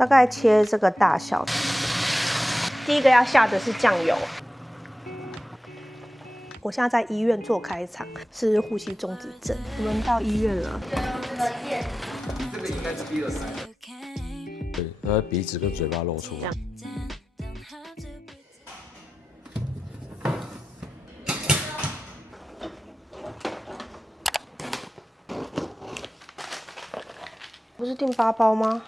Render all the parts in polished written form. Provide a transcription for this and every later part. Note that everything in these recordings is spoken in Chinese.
大概切这个大小。第一个要下的是酱油。我现在在医院做开场，是呼吸中止症。我们到医院了。这个应该是第2塞。对，它的鼻子跟嘴巴露出来。不是订8包吗？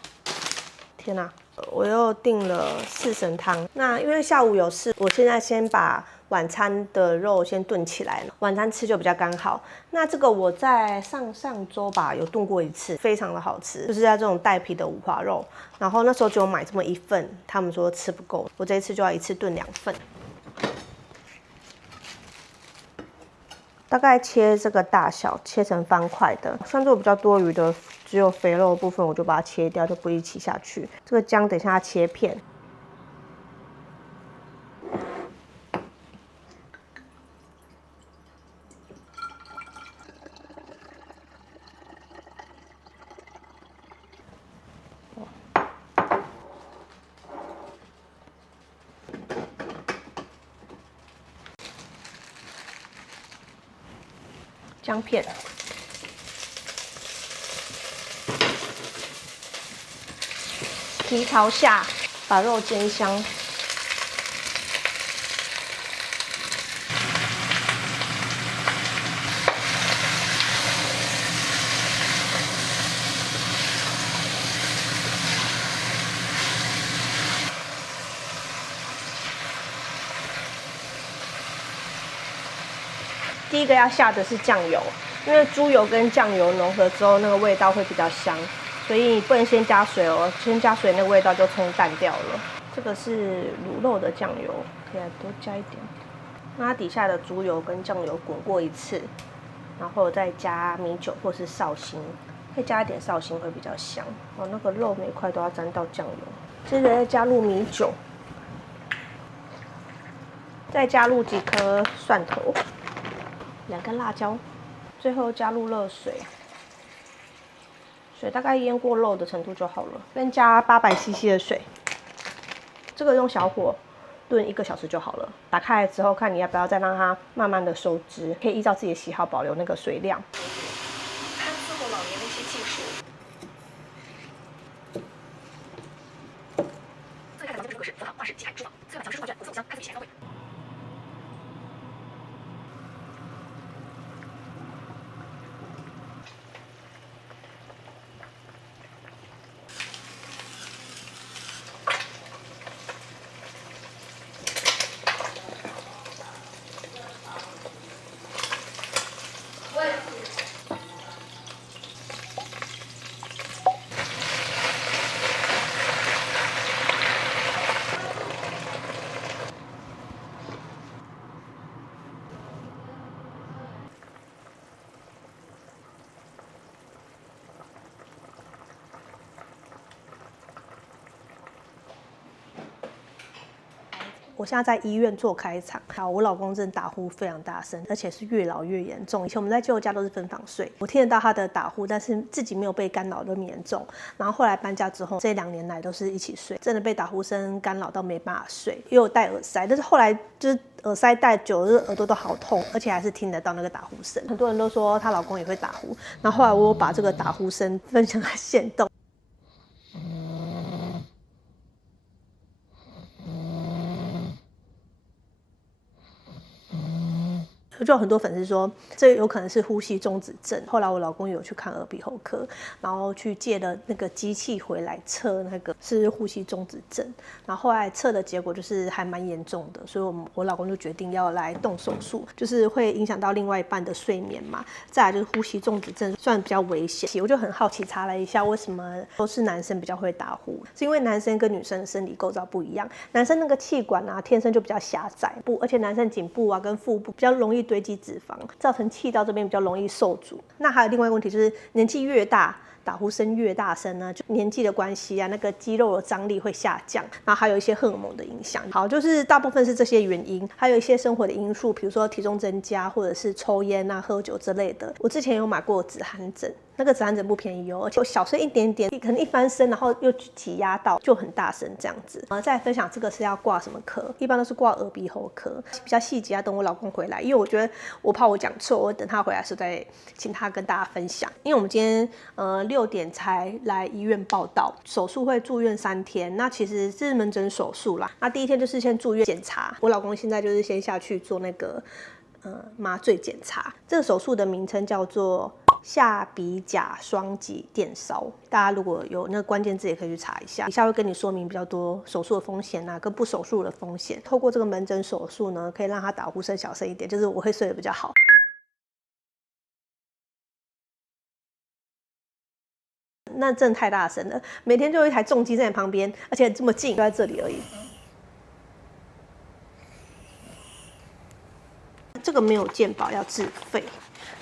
天哪！我又订了4神汤。那因为下午有事，我现在先把晚餐的肉先炖起来，晚餐吃就比较刚好。那这个我在上周吧有炖过一次，非常的好吃，就是在这种带皮的五花肉。然后那时候只有买这么1份，他们说吃不够，我这一次就要一次炖2份。大概切这个大小，切成方块的。像这种比较多余的，只有肥肉的部分，我就把它切掉，就不一起下去。这个姜等一下切片。姜片，皮朝下，把肉煎香。第一个要下的是酱油，因为猪油跟酱油融合之后，那个味道会比较香，所以你不能先加水哦，先加水那个味道就冲淡掉了。这个是卤肉的酱油，可以来多加一点。那它底下的猪油跟酱油滚过一次，然后再加米酒或是绍兴，可以加一点绍兴会比较香。哦，那个肉每块都要沾到酱油。接着再加入米酒，再加入几颗蒜头。2根辣椒，最后加入热水，水大概淹过肉的程度就好了。再加800cc 的水，这个用小火炖1个小时就好了。打开来之后，看你要不要再让它慢慢的收汁，可以依照自己的喜好保留那个水量。看伺候老年的一些技术。最开的咱们就是格式、分行、画室、机海、书房，最外墙是书画卷、五色五香，开最前高位。我现在在医院做开场，好，我老公真的打呼非常大声，而且是越老越严重。以前我们在舅舅家都是分房睡，我听得到他的打呼，但是自己没有被干扰那么严重。然后后来搬家之后，这2年来都是一起睡，真的被打呼声干扰到没办法睡，因为我戴耳塞，但是后来就是耳塞戴久了，耳朵都好痛，而且还是听得到那个打呼声。很多人都说她老公也会打呼，然后后来我把这个打呼声分享在限动。就有很多粉丝说这有可能是呼吸中止症。后来我老公有去看耳鼻喉科，然后去借了那个机器回来测，那个是呼吸中止症。然后后来测的结果就是还蛮严重的，所以我老公就决定要来动手术，就是会影响到另外一半的睡眠嘛。再来就是呼吸中止症算比较危险，我就很好奇查了一下，为什么都是男生比较会打呼？是因为男生跟女生的生理构造不一样，男生那个气管啊天生就比较狭窄，而且男生颈部啊跟腹部比较容易堆积脂肪，造成气道这边比较容易受阻。那还有另外一个问题就是年纪越大，打呼声越大声呢，就年纪的关系啊，那个肌肉的张力会下降，然后还有一些荷尔蒙的影响。好，就是大部分是这些原因，还有一些生活的因素，比如说体重增加，或者是抽烟啊、喝酒之类的。我之前有买过止鼾枕。那个止鼾枕不便宜哦，而且小声一点点，可能一翻身，然后又挤压到，就很大声这样子。再来分享这个是要挂什么科，一般都是挂耳鼻喉科，比较细节要等我老公回来，因为我觉得我怕我讲错，我等他回来的时候再请他跟大家分享。因为我们今天6点才来医院报到，手术会住院3天，那其实是门诊手术啦。那第一天就是先住院检查，我老公现在就是先下去做那个麻醉检查。这个手术的名称叫做下鼻甲双极电烧，大家如果有那个关键字也可以去查一下，以下会跟你说明比较多手术的风险啊，跟不手术的风险。透过这个门诊手术呢，可以让他打呼声小声一点，就是我会睡得比较好。那真的太大声了，每天就有一台重机在你旁边，而且这么近，就在这里而已。这个没有健保，要自费。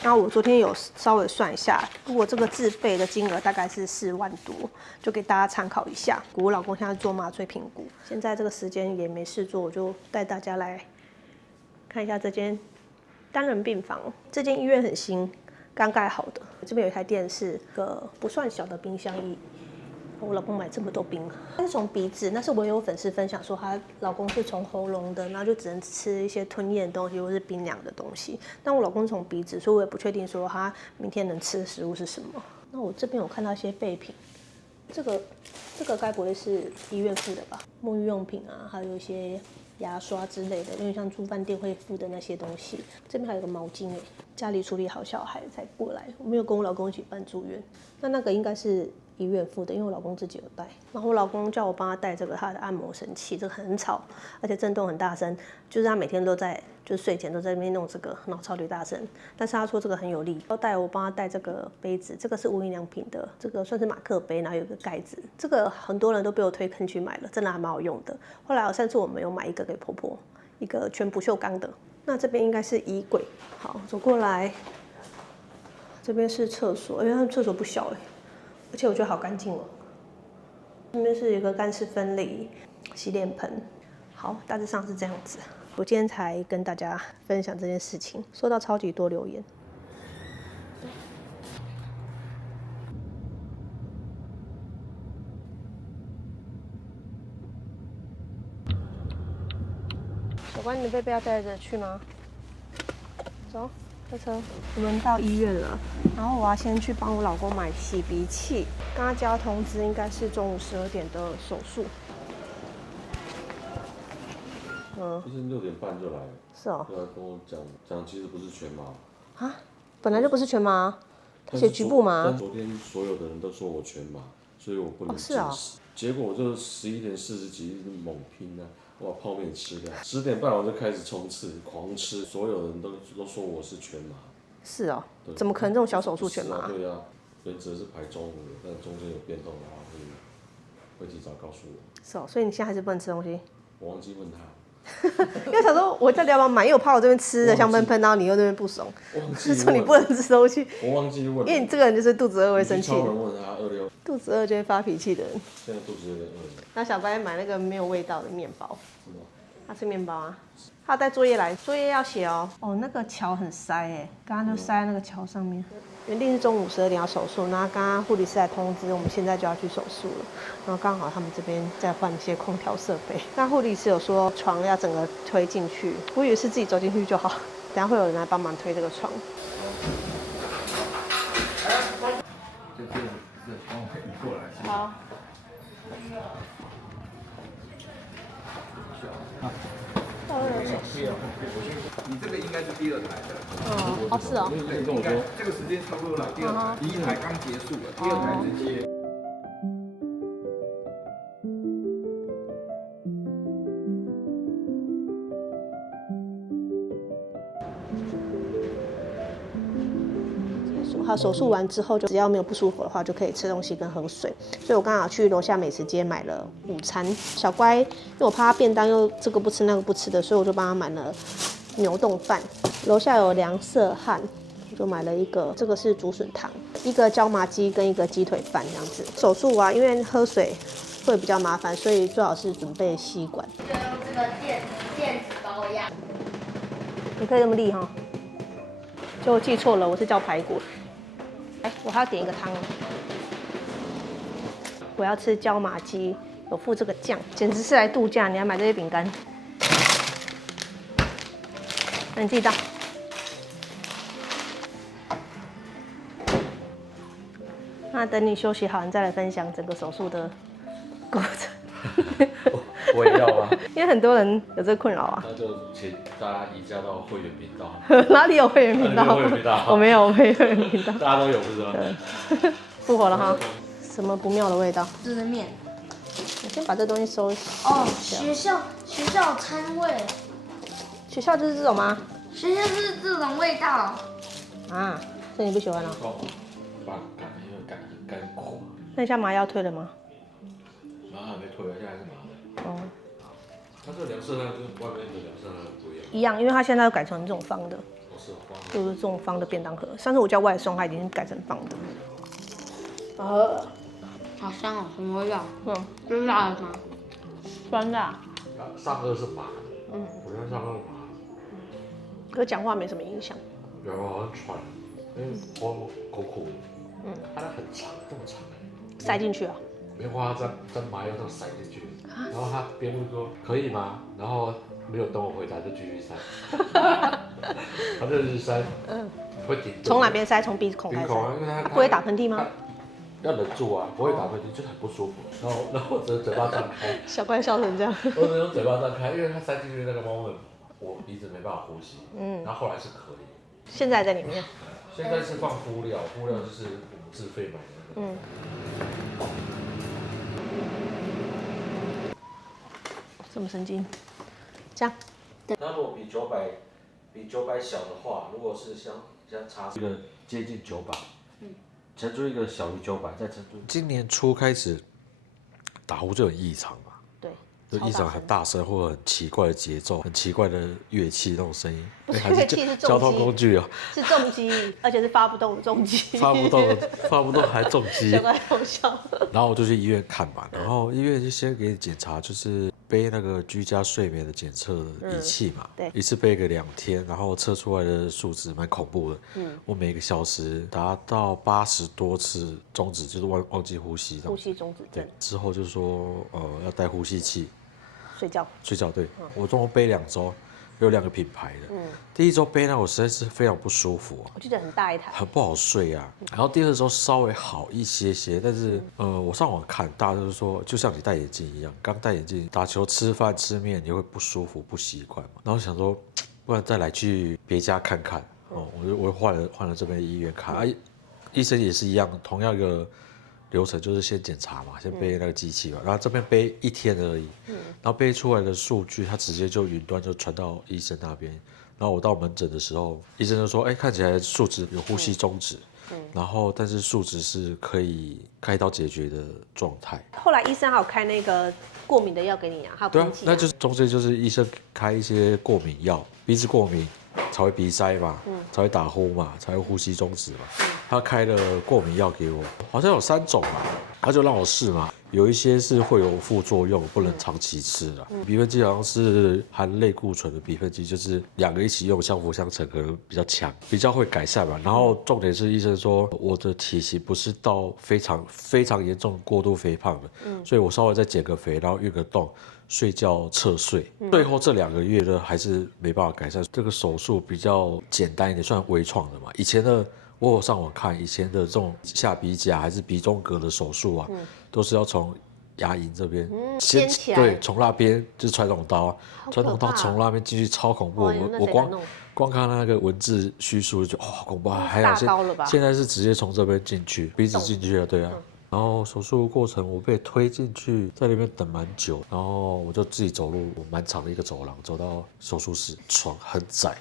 然后我昨天有稍微算一下，如果这个自费的金额大概是4万多，就给大家参考一下。我老公现在做麻醉评估，现在这个时间也没事做，我就带大家来看一下这间单人病房。这间医院很新，刚盖好的。这边有一台电视，个不算小的冰箱椅。我老公买这么多冰，他是从鼻子，那是我有粉丝分享说，她老公是从喉咙的，然后就只能吃一些吞咽的东西或是冰凉的东西。但我老公是从鼻子，所以我也不确定说他明天能吃的食物是什么。那我这边有看到一些备品，这个该不会是医院附的吧？沐浴用品啊，还有一些牙刷之类的，因为像住饭店会附的那些东西。这边还有个毛巾家里处理好小孩才过来，我没有跟我老公一起办住院。那个应该是医院附的，因为我老公自己有带。然后我老公叫我帮他带这个他的按摩神器，这个很吵，而且震动很大声，就是他每天都在，就是睡前都在那边弄这个，然后超级大声。但是他说这个很有力，要带我帮他带这个杯子，这个是无印良品的，这个算是马克杯，然后有个盖子。这个很多人都被我推坑去买了，真的还蛮好用的。后来上次我们有买一个给婆婆，一个全不锈钢的。那这边应该是衣柜，好，走过来，这边是厕所，因为他们厕所不小而且我觉得好干净哦。这边是一个干湿分离洗脸盆，好，大致上是这样子。我今天才跟大家分享这件事情，收到超级多留言。小关，你的贝贝要带着去吗？走。开车，我们到医院了，然后我要先去帮我老公买洗鼻器。刚刚接到通知，应该是中午12点的手术。医生6点半就来了。是哦。对啊，跟我讲其实不是全麻。啊？本来就不是全麻，他写局部麻。但昨天所有的人都说我全麻，所以我不能进食。结果我就11点40几一直猛拼啊。我把泡面吃掉，10点半我就开始冲刺，狂吃，所有人都说我是全麻。是哦，怎么可能这种小手术全麻？对啊，原则是排中午的，但中间有变动的话会提早告诉我。是哦，所以你现在还是不能吃东西？我忘记问他。因为想说我到底要不要买，因为我怕我这边吃的香喷喷，然后你又那边不爽，就说你不能吃东西。我忘记问，因为你这个人就是肚子饿会生气。超人问他26，肚子饿就会发脾气的人。现在肚子有点饿。那小白买那个没有味道的面包。他吃面包啊，他有带作业来，作业要写哦。哦，那个桥很塞哎，刚刚就塞在那个桥上面。原定是中午12点要手术，那刚刚护理师来通知，我们现在就要去手术了。然后刚好他们这边在换一些空调设备。那护理师有说床要整个推进去，我以为是自己走进去就好，等下会有人来帮忙推这个床。就这帮我移过来。好。你这个应该是第2台的。哦，是哦。对，应该这个时间差不多了。第2台，第1台刚结束了，第2台直接。他手术完之后，就只要没有不舒服的话，就可以吃东西跟喝水。所以我刚好去楼下美食街买了午餐。小乖，因为我怕他便当又这个不吃那个不吃的，所以我就帮他买了牛冻饭。楼下有梁色汉，就买了一个，这个是竹笋汤，一个椒麻鸡跟一个鸡腿饭这样子。手术啊，因为喝水会比较麻烦，所以最好是准备吸管。就用这个电子包样。你可以这么立哈，就记错了，我是叫排骨。哎，我还要点一个汤，我要吃椒麻鸡，有附这个酱，简直是来度假，你还买这些饼干。那你自己倒。那等你休息好，你再来分享整个手术的过程。我也要啊。因为很多人有这个困扰啊。那就请大家移加到会员频道。哪里有会员频道？哪里有会员频道我没有会员频道。大家都有不是吗？复活了哈。什么不妙的味道？这是面。我先把这东西收拾。哦，学校餐味。学校就是这种吗？学校是这种味道。啊，这你不喜欢啊？哦，把干，因为干苦。那你现在麻药退了吗？麻还没退啊，现在还是麻的。哦。它这个凉色呢跟外面的凉色呢不一样。一样，因为它现在又改成这种方的，哦是方的。就是这种方的便当盒。上次我叫外送，它已经改成方的。好香哦，什么味道？是辣的吗？酸的啊。上颚是麻的。我现在上颚麻的。可讲话没什么影响。然后好像喘，因为我口苦。它很长，这么长。塞进去啊。棉花在麻药上塞进去，然后他边问说可以吗？然后没有等我回答就继续塞，他就是塞，会顶。从哪边塞？从鼻孔开始。鼻孔啊，因为他不会打喷嚏吗？要忍住啊，不会打喷嚏，就是很不舒服。然后我只能嘴巴张开。小怪笑成这样。我只能用嘴巴张开，因为他塞进去那个 moment， 我鼻子没办法呼吸。然后后来是可以。现在在里面。现在是放敷料，敷料就是我们自费买的那个。这么神经，这样。那如果比900小的话，如果是像茶这个接近900，乘出一个小于900，再乘出。今年初开始打呼就很异常嘛，对，就异常很大声或者很奇怪的节奏、很奇怪的乐器那种声音。不是还乐器，是交通工具啊，是重机，而且是发不动的重机。发不动还重机。小怪好笑。然后我就去医院看嘛，然后医院就先给你检查，就是背那个居家睡眠的检测仪器嘛，对，一次背个2天，然后测出来的数值蛮恐怖的，我每个小时达到80多次中止，就是忘记呼吸，呼吸中止症。之后就说要带呼吸器，睡觉对，我总共背2周。有2个品牌的，第1周背呢，我实在是非常不舒服，我记得很大一台，很不好睡啊。然后第2周稍微好一些，但是我上网看，大家都是说，就像你戴眼镜一样，刚戴眼镜打球、吃饭、吃面，你会不舒服、不习惯嘛。然后想说，不然再来去别家看看我换了这边医院看啊，医生也是一样，同样一个流程，就是先检查嘛，先背那个机器嘛，然后这边背1天而已，然后背出来的数据，它直接就云端就传到医生那边，然后我到门诊的时候，医生就说，看起来数值有呼吸中止，然后但是数值是可以开刀解决的状态。后来医生还有开那个过敏的药给你啊，还有喷剂。那就是中间就是医生开一些过敏药，鼻子过敏才会鼻塞嘛，才会打呼嘛，才会呼吸中止嘛。他开了过敏药给我，好像有3种吧，他就让我试嘛。有一些是会有副作用，不能长期吃的。鼻分剂好像是含类固醇的鼻分剂，就是2个一起用，相辅相成，可能比较强，比较会改善嘛。然后重点是医生说我的体型不是到非常严重过度肥胖的，所以我稍微再减个肥，然后运个动。睡觉侧睡，最后这2个月呢还是没办法改善。这个手术比较简单一点，算微创的嘛。以前的我有上网看，以前的这种下鼻甲还是鼻中隔的手术啊，都是要从牙龈这边掀起来，对，从那边就是传统刀，从那边进去超恐怖。我光看那个文字叙述就好恐怖，还好现在是直接从这边进去，鼻子进去了，对啊。然后手术过程我被推进去，在那边等蛮久，然后我就自己走路蛮长的一个走廊，走到手术室，床很窄，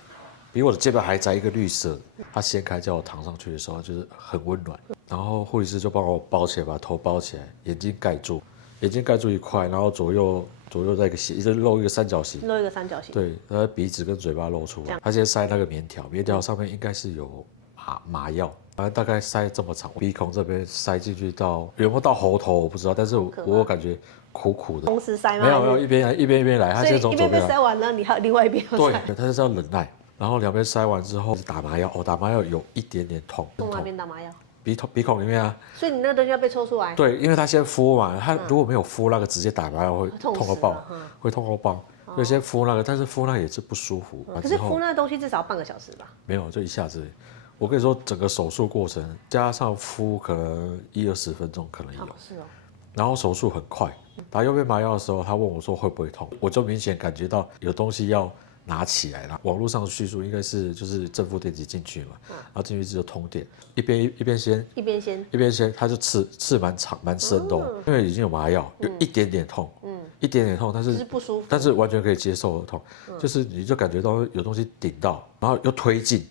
比我的肩膀还窄，一个绿色。他掀开叫我躺上去的时候，就是很温暖。然后护理师就帮我包起来，把头包起来，眼睛盖住一块，然后左右再一个露一个三角形，对，他鼻子跟嘴巴露出来。他先塞那个棉条上面应该是有麻药，大概塞这么长，鼻孔这边塞进去到有没有到喉头我不知道，但是我感觉苦苦的。同时塞吗？没有，一边来，他先从一边被左边来。塞完了，你还有另外一边要塞。对，他就是要忍耐，然后两边塞完之后打麻药，打麻药有一点点痛。从哪边打麻药？鼻孔里面啊。所以你那个东西要被抽出来。对，因为他先敷嘛，他如果没有敷那个，直接打麻药会痛到爆，会痛到爆。所以先敷那个，但是敷那个也是不舒服。可是敷那个东西至少半个小时吧？没有，就一下子。我跟你说，整个手术过程加上敷，可能10-20分钟可能有。是哦。然后手术很快，打右边麻药的时候，他问我说会不会痛，我就明显感觉到有东西要拿起来了。网络上叙述应该是就是正负电极进去嘛，然后进去之后通电，一边先，他就刺蛮长蛮深的因为已经有麻药，有一点点痛，一点点痛，但是不舒服，但是完全可以接受的痛，就是你就感觉到有东西顶到，然后又推进，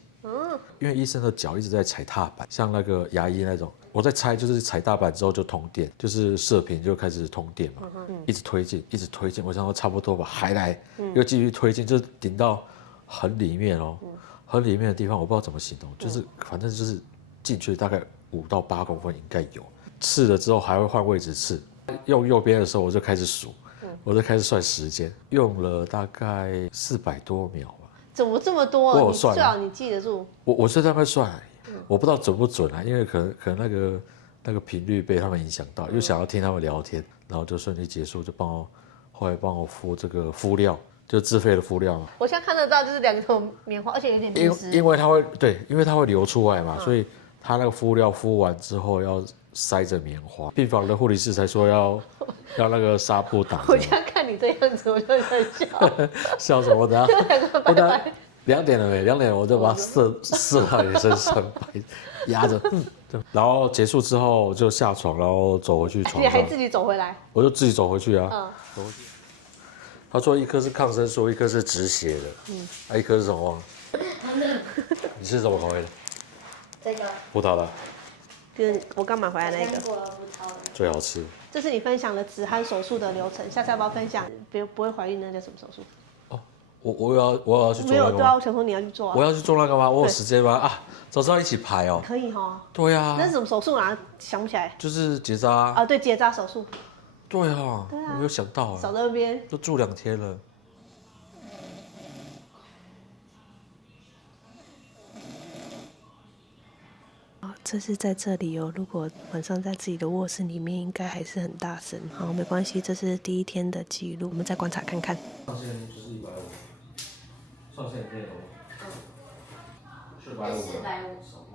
因为医生的脚一直在踩踏板，像那个牙医那种。我在猜，就是踩踏板之后就通电，就是射频就开始通电嘛，一直推进，一直推进。我想说差不多吧，还来，又继续推进，就顶到很里面哦，很里面的地方我不知道怎么形容，就是反正就是进去大概5到8公分应该有。刺了之后还会换位置刺，用右边的时候我就开始数，我就开始算时间，用了大概400多秒吧。怎么这么多？我有算，最好你记得住。我是在那边算。我不知道准不准啊，因为可能那个频率被他们影响到，又想要听他们聊天，然后就顺利结束，就后来帮我敷这个敷料，就自费的敷料嘛。我现在看得到就是2种棉花，而且有点湿。因为它会流出来嘛，所以它那个敷料敷完之后要塞着棉花。病房的护理师才说要那个纱布挡着。我现在看你这样子，我就在笑。笑什么的？就2个拜拜。2点了没？2点我就把它射到你身上，压着，然后结束之后就下床，然后走回去床上。你还自己走回来？我就自己走回去啊。走回去。他说一颗是抗生素，一颗是止血的，一颗是什么忘了？你是什么口味的？这个葡萄的。就是我刚买回来那个。果葡萄的。最好吃。这是你分享的止鼾手术的流程，下次要不要分享不会怀孕那叫什么手术？我要去做那个吗？没有，对啊，我想说你要去做啊。我要去做那个吗？我有时间吗？啊，早知道一起排哦。可以哈。对啊。那是什么手术啊？想不起来。就是结扎啊，对，结扎手术。对啊。对啊。我没有想到啊。少在那边。都住2天了。这是在这里哦。如果晚上在自己的卧室里面，应该还是很大声。好，没关系，这是第1天的记录，我们再观察看看。上限就是150，上限可以了吗？450。450。